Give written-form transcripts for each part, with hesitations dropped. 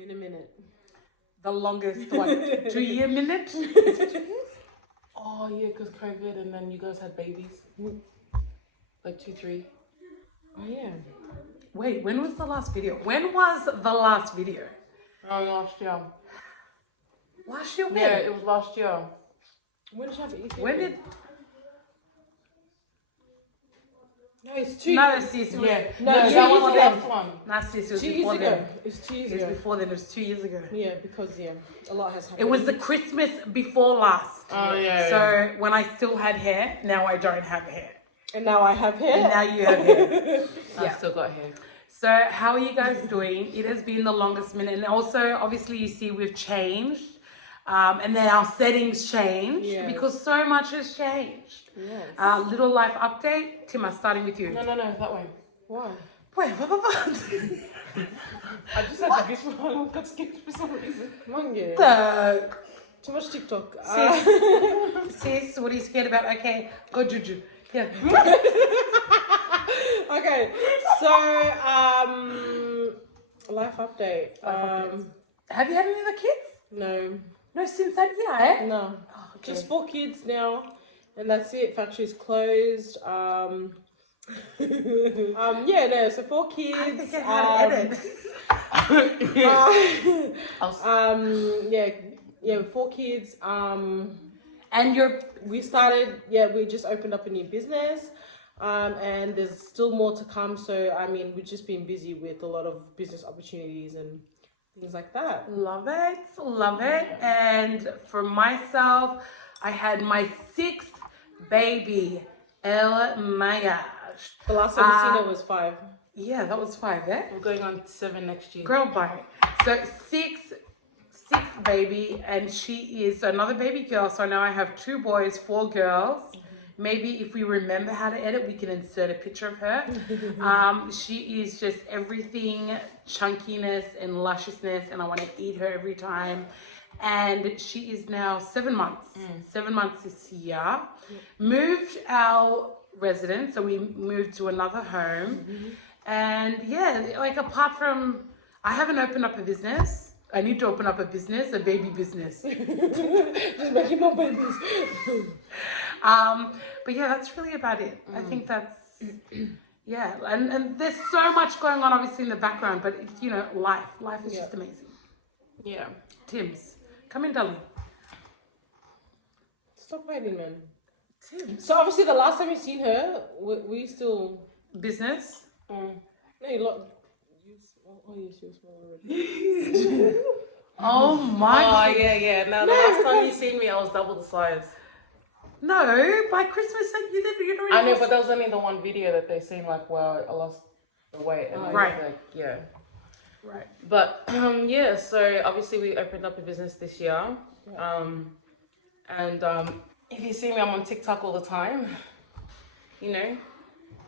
been a minute. The longest, what, 2 year minute? Oh, yeah, because COVID and then you guys had babies. Like 2, 3. Oh, yeah. Wait, when was the last video? When was the last video? Last year. Last year? When? Yeah, it was last year. When did you have it? When did... No, it's 2 No, years. sis, it was... Yeah. No, No, two that years was the ago. last one. Nah, sis, it was 2 years before ago. then. It's 2 years It was ago. before then, it was 2 years ago. Yeah, because, a lot has happened. It was the Christmas before last. Oh, yeah. So when I still had hair, now I don't have hair. And now I have hair. And now you have hair. I still got hair. So how are you guys doing? It has been the longest minute. And also, obviously, you see we've changed. And then our settings changed because so much has changed. Yes. Little life update. Tim, I'm starting with you. No, that way. Why? Wait, what the fuck? I just had this one. I got skipped for some reason. Come on, yeah. The... Too much TikTok. Sis, what are you scared about? Okay, go Juju. Yeah. Okay, so life update. Have you had any other kids? No, No, since that year, eh? no, Oh, okay. just 4 kids now, and that's it. Factory's closed. Yeah, no, so 4 kids. I think I had to edit. Yeah, 4 kids. And you're... We just opened up a new business. And there's still more to come. So, I mean, we've just been busy with a lot of business opportunities and things like that. Love it, love it. And for myself, I had my 6th baby, El Maya. The last time we seen her was 5. Yeah, that was 5, eh? We're going on 7 next year. Girl, bye. So sixth baby, and she is another baby girl. So now I have 2 boys, 4 girls. Maybe if we remember how to edit, we can insert a picture of her. She is just everything, chunkiness and lusciousness, and I want to eat her every time. And she is now 7 months. 7 months this year. Moved our residence, so we moved to another home. And yeah, like apart from, I haven't opened up a business. I need to open up a business, a baby business. Just making more babies. But yeah, that's really about it. I think that's, yeah. And there's so much going on obviously in the background, but it's, you know, life is just amazing. Yeah. Tim's, come in, darling. Stop hiding, man. Tim's. So obviously the last time you seen her, we still... Business. No, you lot... Oh, yes, you were small already. Oh my Oh, God. yeah. No, the last time you seen me, I was double the size. No, by Christmas, you'd already I know, lost- but that was only the one video that they seen, like, well, I lost the weight. And I was Right. like, yeah. Right. But, yeah, so obviously we opened up a business this year. If you see me, I'm on TikTok all the time. You know,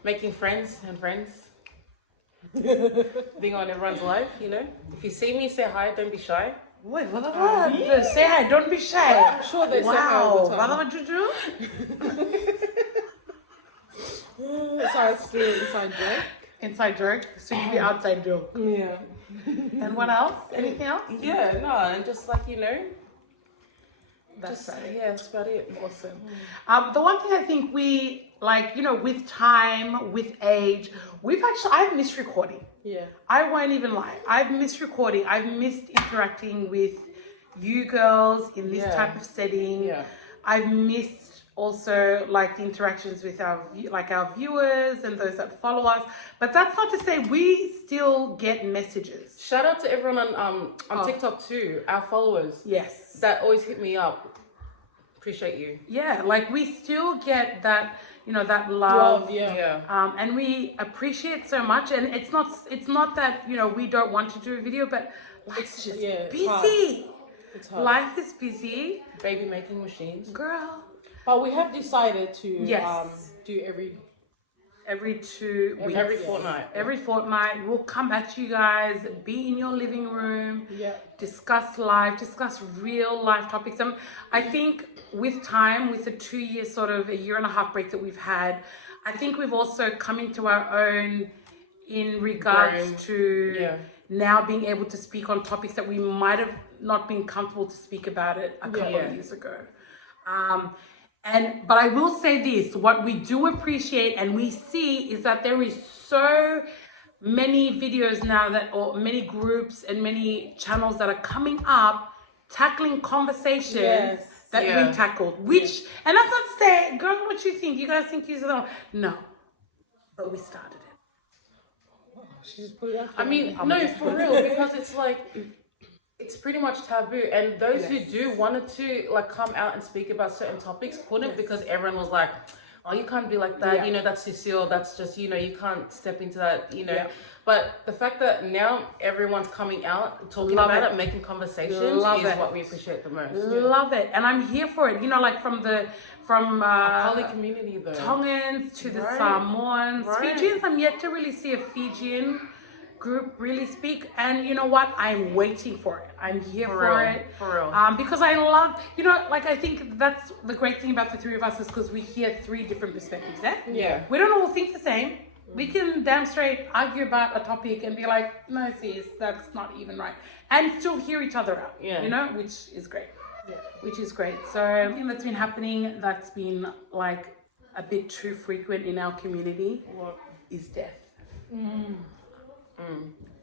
making friends. Being on everyone's life, you know. If you see me, say hi, don't be shy. Wait, what the fuck? Say hi, don't be shy. I'm sure they say hi all the time. What would you do? Sorry, it's still inside joke. Inside joke, soon to be outside joke. Yeah. And what else? Anything else? Yeah, no, and just like, you know, That's just, about it. yeah, that's about it. Awesome. The one thing I think we, like, you know, with time, with age, I've missed recording. Yeah. I won't even lie. I've missed recording. I've missed interacting with you girls in this type of setting. Yeah. I've missed also like the interactions with our viewers and those that follow us. But that's not to say we still get messages. Shout out to everyone on TikTok too, our followers. Yes. That always hit me up. Appreciate you. Yeah, like we still get that, you know, that love. Yeah. And we appreciate so much. And it's not that, you know, we don't want to do a video, but life's just busy. It's hard. Life is busy. Baby making machines. Girl. But we have decided to do every 2 weeks. Every fortnight. Every fortnight, we'll come at you guys, be in your living room, discuss life, discuss real life topics. I think with time, with the 2 years, sort of a year and a half break that we've had, I think we've also come into our own in regards to now being able to speak on topics that we might have not been comfortable to speak about it a couple of years ago. But I will say this, what we do appreciate and we see is that there is so many videos now or many groups and many channels that are coming up tackling conversations that we tackled, and that's not to say, girl, what you think? You guys think you're the no, but we started it. She's put it out I mean, no, for real, because it's like, it's pretty much taboo, and those who do wanted to like come out and speak about certain topics couldn't because everyone was like, oh, you can't be like that, you know, that's Cecile, that's just, you know, you can't step into that, you know. But the fact that now everyone's coming out, talking about it, making conversations is what we appreciate the most. Love it. And I'm here for it. You know, like from poly community though. Tongans to the Samoans. Fijians, I'm yet to really see a Fijian group really speak, and you know what, I'm waiting for it. I'm here for it. For real. Because I love, you know, like I think that's the great thing about the three of us is because we hear three different perspectives. Yeah. We don't all think the same. We can damn straight argue about a topic and be like, no, sis, that's not even right, and still hear each other out. You know, which is great. Which is great. So something that's been happening that's been like a bit too frequent in our community is death.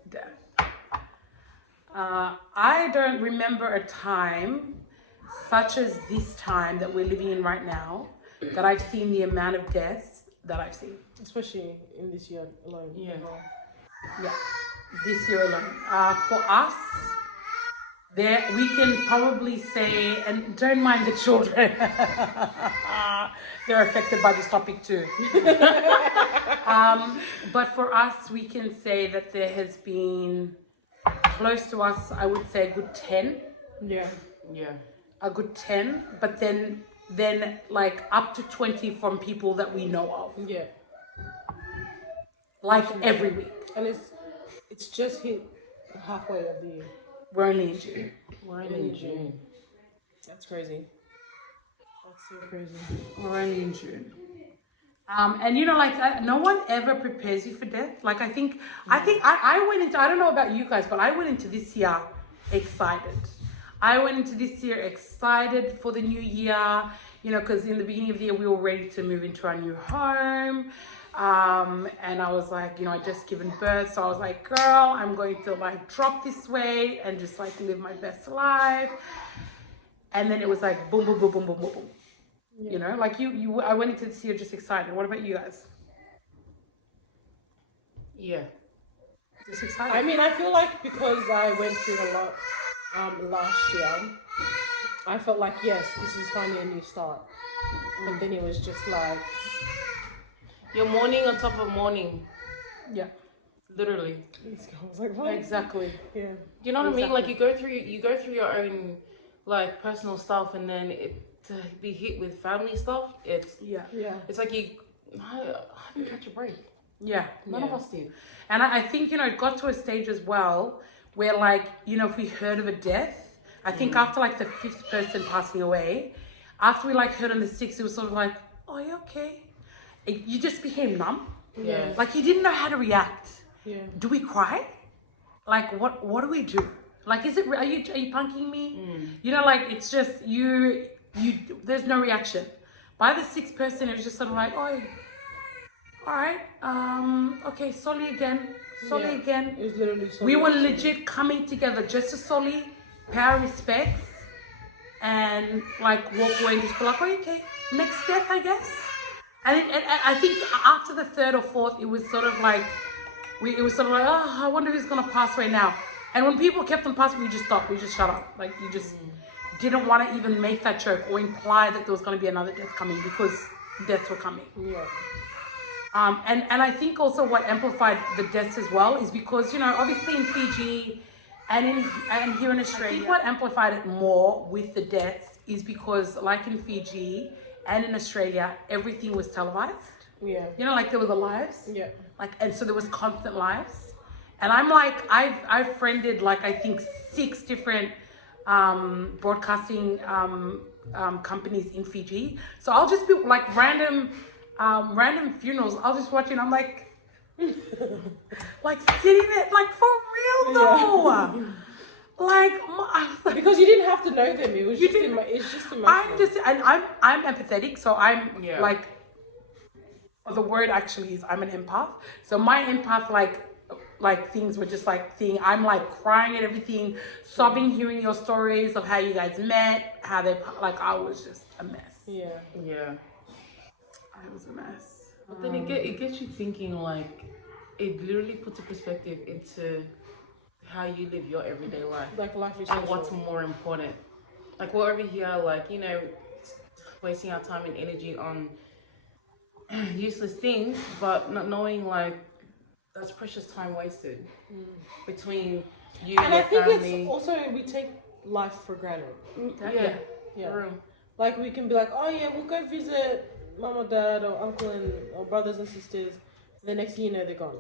Death. I don't remember a time such as this time that we're living in right now that I've seen the amount of deaths that I've seen. Especially in this year alone. Yeah, this year alone. For us, there we can probably say, and don't mind the children, they're affected by this topic too. But for us, we can say that there has been close to us, I would say a good 10. Yeah. A good 10, but then like up to 20 from people that we know of. Yeah. Like every week. And it's just hit halfway of the year. We're only in June. We're in June. That's crazy. That's so crazy. We're only in June. And you know, like no one ever prepares you for death. Like I think I went into, I don't know about you guys, but I went into this year excited. I went into this year excited for the new year, you know, because in the beginning of the year we were ready to move into our new home. And I was like, you know, I just given birth, so I was like, girl, I'm going to like drop this weight and just like live my best life. And then it was like boom, boom, boom, boom, boom, boom, boom. Yeah. You know, like I went into this year just excited. What about you guys? Yeah. Just excited. I mean, I feel like because I went through a lot last year, I felt like, yes, this is finally a new start. But then it was just like... You're mourning on top of mourning. Yeah. Literally. I was like, what? Exactly. Yeah. You know what I mean? Like you go through your own like personal stuff, and then to be hit with family stuff, it's it's like I didn't catch a break. Yeah. None of us did. And I think, you know, it got to a stage as well where like, you know, if we heard of a death, I think after like the 5th person passing away, after we like heard on the 6th, it was sort of like, oh, you okay? You just became numb. Yeah. Like you didn't know how to react. Yeah. Do we cry? Like what do we do? Like are you punking me? You know, like it's just you there's no reaction. By the 6th person it was just sort of like, oh, all right, okay, sorry again. It was literally We were legit coming together just to solely pay our respects and like walk away and just be like, oh, okay, next death, I guess. And I think after the 3rd or 4th, it was sort of like, oh, I wonder who's gonna pass away now. And when people kept on passing, we just stopped, we just shut up. Like you just didn't want to even make that joke or imply that there was gonna be another death coming because deaths were coming. Yeah. And I think also what amplified the deaths as well is because, you know, obviously in Fiji and here in Australia, I think what amplified it more with the deaths is because like in Fiji and in Australia, everything was televised. Yeah. You know, like there were the lives. Yeah. Like, and so there was constant lives. And I'm like, I've friended like, I think 6 different broadcasting companies in Fiji. So I'll just be like random funerals. I'll just watch it and I'm like, like sitting there, like for real though. Like, because you didn't have to know them. It was You just didn't- it's just emotional. I'm empathetic, so I'm Yeah. like, the word actually is I'm an empath. So my empath like things were just like I'm like crying at everything, sobbing, hearing your stories of how you guys met, how they like I was just a mess. Yeah. Yeah. I was a mess. But then it gets you thinking, like, it literally puts a perspective into how you live your everyday life Like life is and so what's short. more important. Like, we're over here, like, you know, wasting our time and energy on useless things, but not knowing, like, that's precious time wasted between you And and I your think family. it's also we take life for granted. Yeah, Yeah. for real. Like we can be like, oh yeah, we'll go visit mom or dad or uncle or brothers and sisters. The next thing you know, they're gone,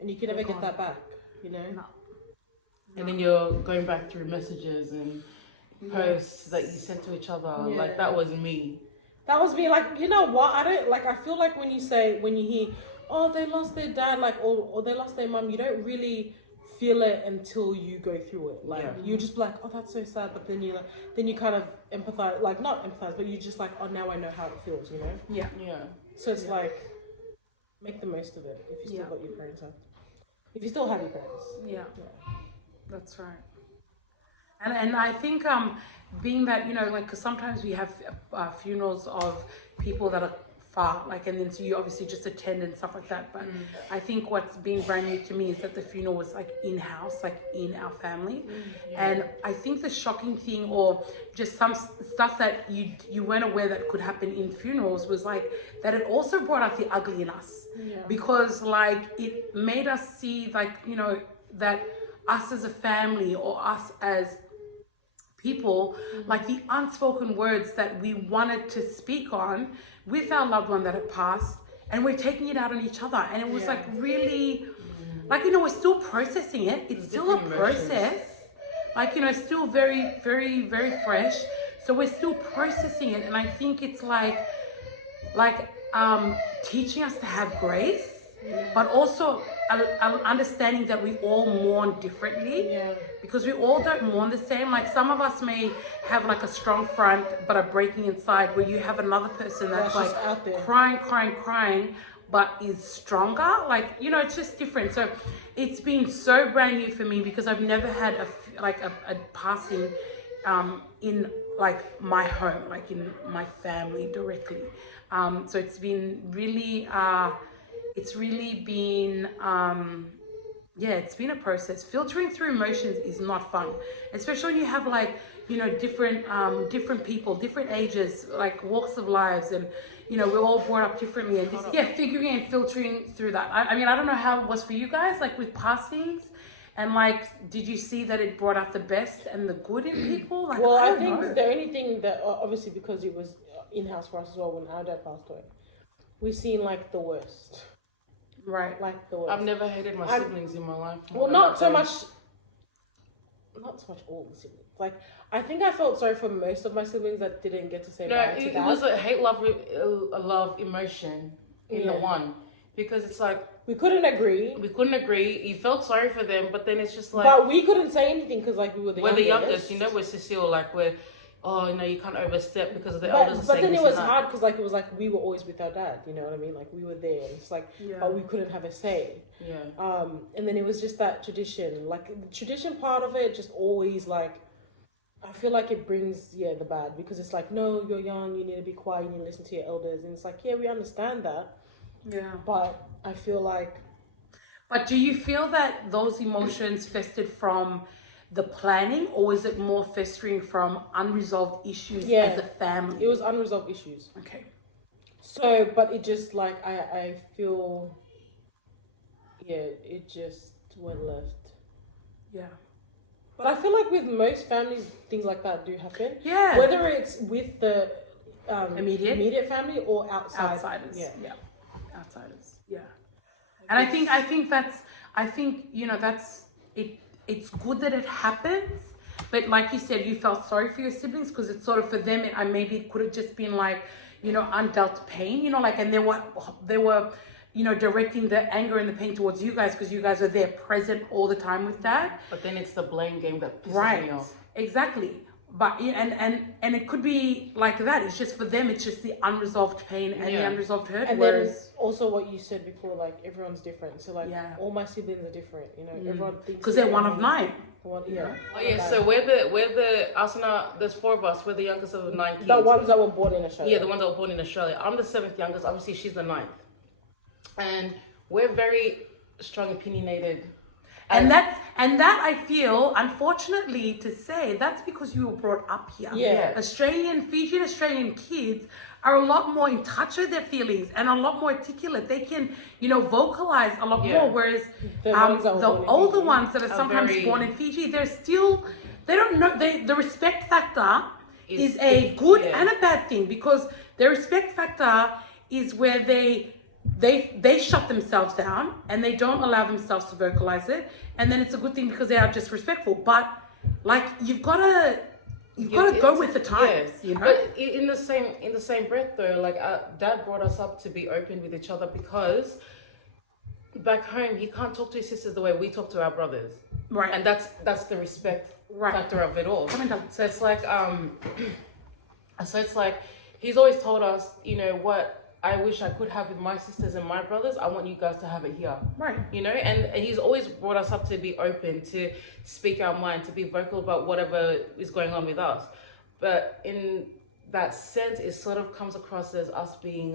and you can never get gone. that back. You know. No. And then you're going back through messages and posts that you sent to each other. Yeah. Like, that was me. That was me. Like, you know what? I don't like. I feel like when you hear, oh, they lost their dad, like, or they lost their mum, you don't really feel it until you go through it. Like, Yeah. you just be like, oh, that's so sad. But then you kind of empathize, like not empathize, but you just like, oh, now I know how it feels. You know. Yeah. Yeah. So it's like, make the most of it if you still got your parents left. If you still have your parents. Yeah. That's right. And I think being that, you know, like, because sometimes we have funerals of people that are far, like, and then so you obviously just attend and stuff like that. But I think what's been brand new to me is that the funeral was like in-house, like in our family. And I think the shocking thing, or just some stuff that you weren't aware that could happen in funerals, was like that it also brought out the ugly in us. Because like it made us see, like, you know, that us as a family or us as people, like the unspoken words that we wanted to speak on with our loved one that had passed, and we're taking it out on each other. And it was like really, like, you know, we're still processing it. It's still a Different emotions. process. Like, you know, still very, very, very fresh. So we're still processing it. And I think it's like teaching us to have grace, but also understanding that we all mourn differently. Yeah. Because we all don't mourn the same. Like, some of us may have like a strong front but are breaking inside, where you have another person that's That's like just out there. crying, but is stronger. Like, you know, it's just different. So it's been so brand new for me, because I've never had a passing in like my home, like in my family directly. So it's been really been it's been a process. Filtering through emotions is not fun, especially when you have, like, you know, different people, different ages, like walks of lives, and, you know, we're all brought up differently, and just, figuring and filtering through that. I mean, I don't know how it was for you guys, like with passings, and like, did you see that it brought out the best and the good in people? Like, Well, I don't think know. the only thing that obviously, because it was in-house for us as well when our dad passed away, we've seen like the worst. Right. Like the worst. I've never hated my siblings in my life. Well, not so much all the siblings. Like, I think I felt sorry for most of my siblings that didn't get to say No, bye to it dad. was a love emotion in the one, because it's like We couldn't agree, we couldn't agree. You felt sorry for them, but then it's just like but we couldn't say anything because like we were the we're youngest. the youngest. You know, we're Cecile. Like, we're you can't overstep because the But elders are saying then this it was and that. hard because like it was like we were always with our dad. You know what I mean? Like we were there. And it's like, but we couldn't have a say. Yeah. And then it was just that tradition, like the tradition part of it, just always like, I feel like it brings the bad, because it's like, no, you're young, you need to be quiet, you need to listen to your elders, and it's like, yeah, we understand that, but I feel like. But do you feel that those emotions festered from the planning, or is it more festering from unresolved issues as a family? It was unresolved issues. Okay. So, but it just like I feel, it just went left. Yeah. But I feel like with most families, things like that do happen. Yeah. Whether it's with the Immediate family or outsiders. Yeah. Outsiders. Yeah. And I think you know, that's it. It's good that it happens, but like you said, you felt sorry for your siblings, because it's sort of for them. Maybe it could have just been like, you know, undealt pain. You know, like, and they were directing the anger and the pain towards you guys because you guys are there present all the time with dad. But then it's the blame game that pisses Right. me off. Exactly. But and it could be like that. It's just for them. It's just the unresolved pain and the unresolved hurt. And whereas, then also what you said before, like everyone's different. So like Yeah. all my siblings are different. Everyone thinks because they're one of differently. 9. Yeah. Oh yeah, so we're the us and there's 4 of us. We're the youngest of 9 kids. The ones that were born in Australia. Yeah, the ones that were born in Australia. I'm the 7th youngest. Obviously, she's the 9th, and we're very strong opinionated. And that I feel, unfortunately to say, that's because you were brought up here. Yeah. Fijian Australian kids are a lot more in touch with their feelings and a lot more articulate. They can, vocalize a lot more. Whereas The ones that were the born in older Fiji ones that are sometimes very- born in Fiji, they don't know. The respect factor is a good and a bad thing, because the respect factor is where they shut themselves down and they don't allow themselves to vocalize it, and then it's a good thing because they are just respectful. But like you've got to go with the times, But in the same breath though, like dad brought us up to be open with each other, because back home he can't talk to his sisters the way we talk to our brothers, Right. and that's the respect factor of it all. So it's like he's always told us, what I wish I could have with my sisters and my brothers, I want you guys to have it here. Right. And he's always brought us up to be open, to speak our mind, to be vocal about whatever is going on with us. But in that sense, it sort of comes across as us being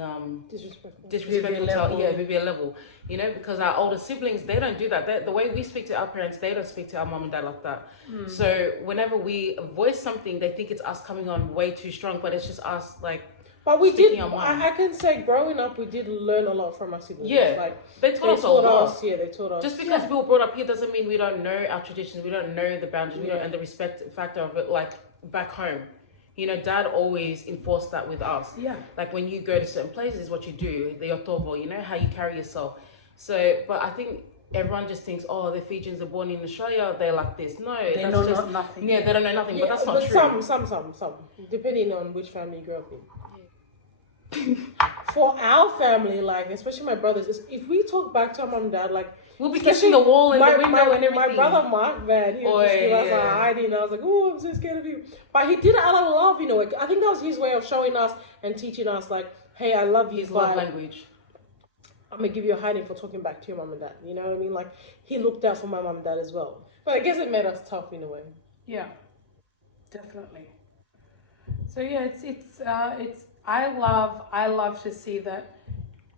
disrespectful to maybe a level, because our older siblings, they don't do that. The way we speak to our parents, they don't speak to our mom and dad like that. So whenever we voice something, they think it's us coming on way too strong, but it's just us like. But we speaking did. our mind. I can say, growing up, we did learn a lot from our siblings. Yeah, like they taught us a lot. Yeah, they taught us. Just because we were brought up here doesn't mean we don't know our traditions, we don't know the boundaries, we don't and the respect factor of it. Like back home, dad always enforced that with us. Yeah. Like when you go to certain places, what you do, the yotovo, how you carry yourself. So, but I think everyone just thinks, oh, the Fijians are born in Australia, they're like this. No, They that's know just nothing. Yeah, they don't know nothing, but that's not true. Some, depending on which family you grew up in. For our family, like especially my brothers, if we talk back to our mom and dad, like we'll be kissing the wall and the window and everything. My brother Mark, man, he would just give us a hiding, and I was like, oh, I'm so scared of you. But he did it out of love, I think that was his way of showing us and teaching us, like, hey, I love you. His love language. I'm gonna give you a hiding for talking back to your mom and dad. You know what I mean? Like he looked out for my mom and dad as well. But I guess it made us tough in a way. Yeah, definitely. So yeah, it's I love to see that.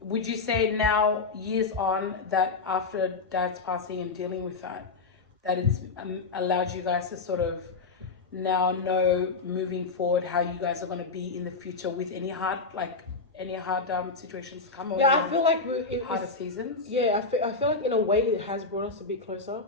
Would you say now, years on, that after dad's passing and dealing with that it's allowed you guys to sort of now know moving forward how you guys are going to be in the future with any hard situations come? Yeah, I feel like harder seasons. Yeah, I feel like in a way it has brought us a bit closer,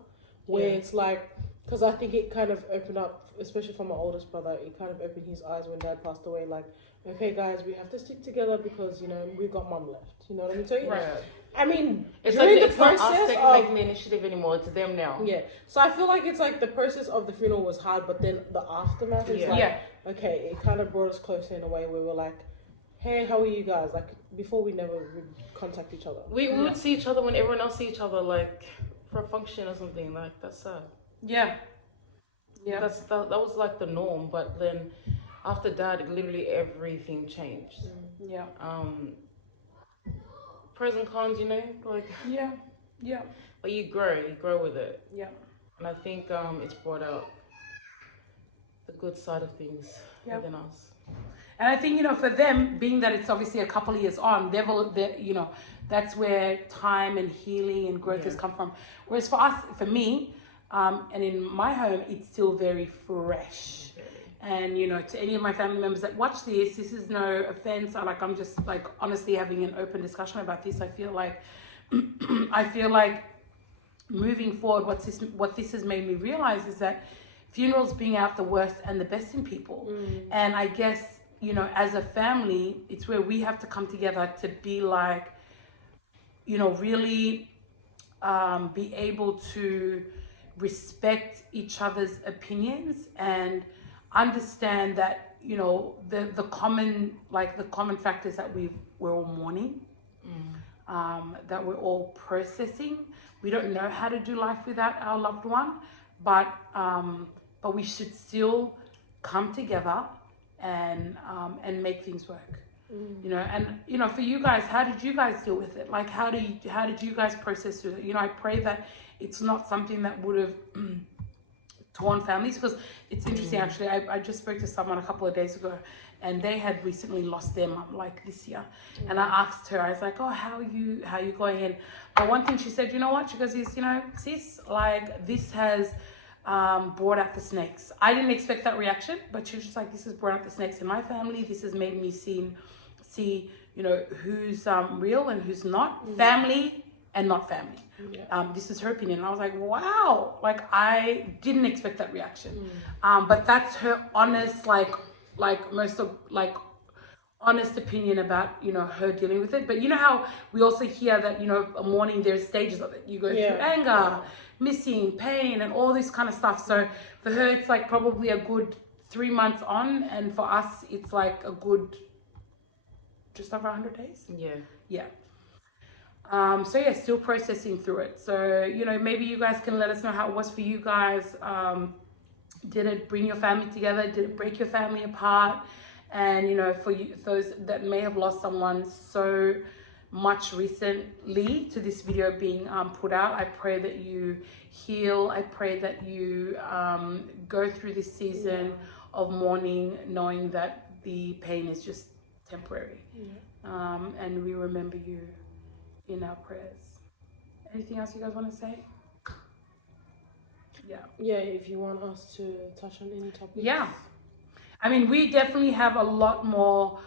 where it's like, because I think it kind of opened up, especially for my oldest brother, it kind of opened his eyes when dad passed away, like, okay guys, we have to stick together because we've got mom left, you know what I mean? So Right. I mean, It's during like the it's not process us making the initiative anymore, it's them now. yeah, so I feel like it's like the process of the funeral was hard, but then the aftermath is like, okay, it kind of brought us closer in a way where we're like, hey, how are you guys? Like before, we never would contact each other. We would see each other when everyone else see each other, like for a function or something. Like that's sad. Yeah. That was like the norm, but then after that, literally everything changed. Yeah. Pros and cons, like Yeah. but you grow with it. Yeah. And I think it's brought out the good side of things within us. And I think, for them, being that it's obviously a couple of years on, that's where time and healing and growth has come from. Whereas for me, and in my home, it's still very fresh. And, to any of my family members that watch this is no offense. I'm just honestly having an open discussion about this. I feel like moving forward, what this has made me realize is that funerals bring out the worst and the best in people. And I guess, as a family, it's where we have to come together to be really be able to respect each other's opinions and understand that, the common factors that we're all mourning. that we're all processing. We don't know how to do life without our loved one, but we should still come together and make things work. You know, and you know, for you guys, how did you guys deal with it? Like, how did you guys process it? You know, I pray that it's not something that would have torn families, because it's interesting actually. I just spoke to someone a couple of days ago, and they had recently lost their mum, like this year. And I asked her, I was like, oh, how are you going in? But one thing she said, you know what? She goes, is, you know, sis, like, this has brought out the snakes. I didn't expect that reaction, but she was just like, this has brought out the snakes in my family. This has made me see, you know, who's real and who's not. Family and not family. This is her opinion. And I was like, wow, like, I didn't expect that reaction. But that's her honest, honest opinion about, you know, her dealing with it. But you know how we also hear that, you know, a mourning, there's stages of it. You go through anger, missing, pain, and all this kind of stuff. So for her, it's like probably a good 3 months on, and for us, it's like a good just over 100 days. Yeah. So yeah, still processing through it. So, you know, maybe you guys can let us know how it was for you guys. Did it bring your family together? Did it break your family apart? And, you know, for you, those that may have lost someone so much recently to this video being put out, I pray that you heal. I pray that you go through this season of mourning, knowing that the pain is just temporary. And we remember you in our prayers. Anything else you guys want to say? Yeah, if you want us to touch on any topics. Yeah. I mean, we definitely have a lot more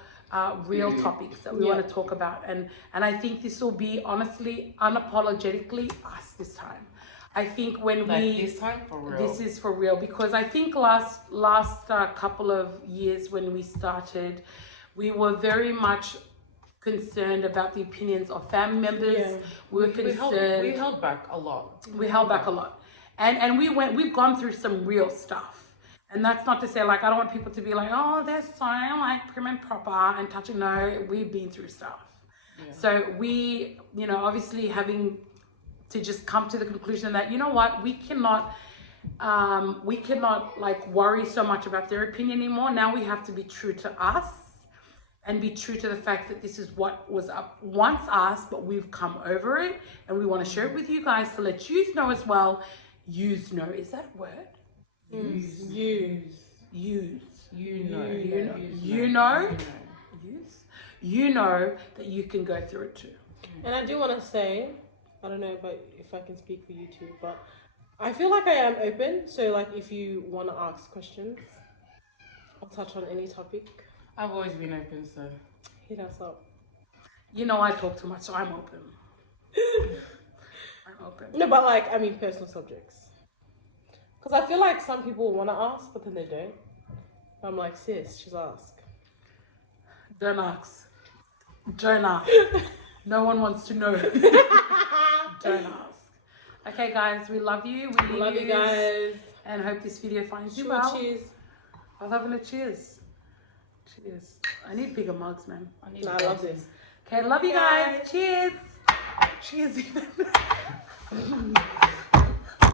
real topics that we want to talk about. And I think this will be, honestly, unapologetically us this time. I think when this time for real. This is for real, because I think last couple of years when we started, we were very much concerned about the opinions of family members. We were concerned. We held back a lot. We held back a lot. And we've gone through some real stuff. And that's not to say, like, I don't want people to be like, oh, they're so, like, prim and proper and touching. No, we've been through stuff. So we, you know, obviously having to just come to the conclusion that, you know what, we cannot like worry so much about their opinion anymore. Now we have to be true to us and be true to the fact that this is what was up once us, but we've come over it, and we want to share it with you guys to let you know as well. Use know, is that a word? Use. You know that you can go through it too. And I do want to say, I don't know if I can speak for you too, but I feel like I am open. So, like, if you want to ask questions, I'll touch on any topic. I've always been open, so hit us up. You know I talk too much, so I'm open. I'm open. No, but like, I mean, personal subjects. Because I feel like some people want to ask, but then they don't. I'm like, sis, just ask. Don't ask. Don't ask. No one wants to know. Don't ask. Okay, guys, we love you. We love you guys. And hope this video finds you well. Cheers. I'm having a cheers. Cheers. I need bigger mugs, man. I love this. Okay, love you guys. Cheers. Cheers even.